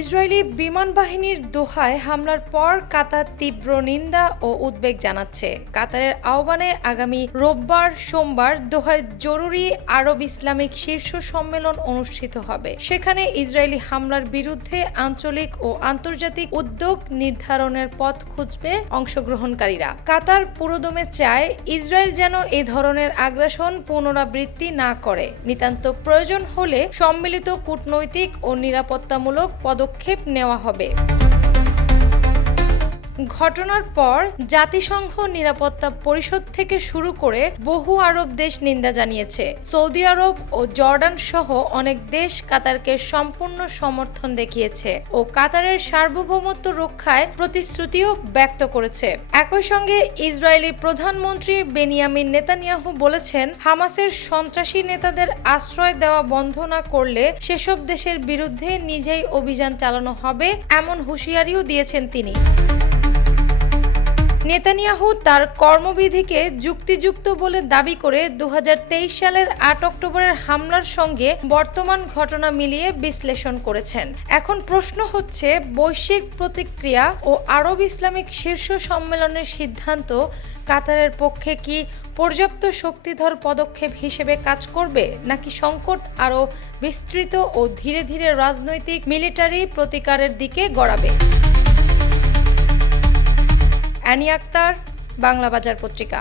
Israeli বিমান বাহিনীর দোহায় হামলার পর কাতার তীব্র নিন্দা ও উদ্বেগ জানাচ্ছে। কাতারের আহ্বানে আগামী রোববার সোমবার দোহায় জরুরি আরব ইসলামিক শীর্ষ সম্মেলন অনুষ্ঠিত হবে। সেখানে ইসরায়েলি হামলার বিরুদ্ধে আঞ্চলিক ও আন্তর্জাতিক উদ্যোগ নির্ধারণের পথ খুঁজবে অংশগ্রহণকারীরা। কাতার পুরোদমে চায় ইসরায়েল যেন এ ধরনের আগ্রাসন পুনরাবৃত্তি না করে। নিতান্ত প্রয়োজন হলে সম্মিলিত কূটনৈতিক ও নিরাপত্তামূলক পদক্ষেপ নেওয়া হবে। ঘটনার পর জাতিসংঘ নিরাপত্তা পরিষদ থেকে শুরু করে বহু আরব দেশ নিন্দা জানিয়েছে। সৌদি আরব ও জর্ডান সহ অনেক দেশ কাতারকে সম্পূর্ণ সমর্থন দেখিয়েছে ও কাতারের সার্বভৌমত্ব রক্ষায় প্রতিশ্রুতিও ব্যক্ত করেছে। একই সঙ্গে ইসরায়েলি প্রধানমন্ত্রী বেনিয়ামিন নেতানিয়াহু বলেছেন, হামাসের সন্ত্রাসী নেতাদের আশ্রয় দেওয়া বন্ধ না করলে সেসব দেশের বিরুদ্ধে নিজেই অভিযান চালানো হবে, এমন হুঁশিয়ারিও দিয়েছেন তিনি। নেতানিয়াহু তার কর্মবিধিকে যুক্তিযুক্ত বলে দাবি করে 2023 সালের 8 অক্টোবরের হামলার সঙ্গে বর্তমান ঘটনা মিলিয়ে বিশ্লেষণ করেছেন। এখন প্রশ্ন হচ্ছে, বৈশ্বিক প্রতিক্রিয়া ও আরব ইসলামিক শীর্ষ সম্মেলনের সিদ্ধান্ত কাতারের পক্ষে কি পর্যাপ্ত শক্তিধর পদক্ষেপ হিসেবে কাজ করবে, নাকি সংকট আরও বিস্তৃত ও ধীরে ধীরে রাজনৈতিক মিলিটারি প্রতিকারের দিকে গড়াবে? অ্যানি আক্তার, বাংলা বাজার পত্রিকা।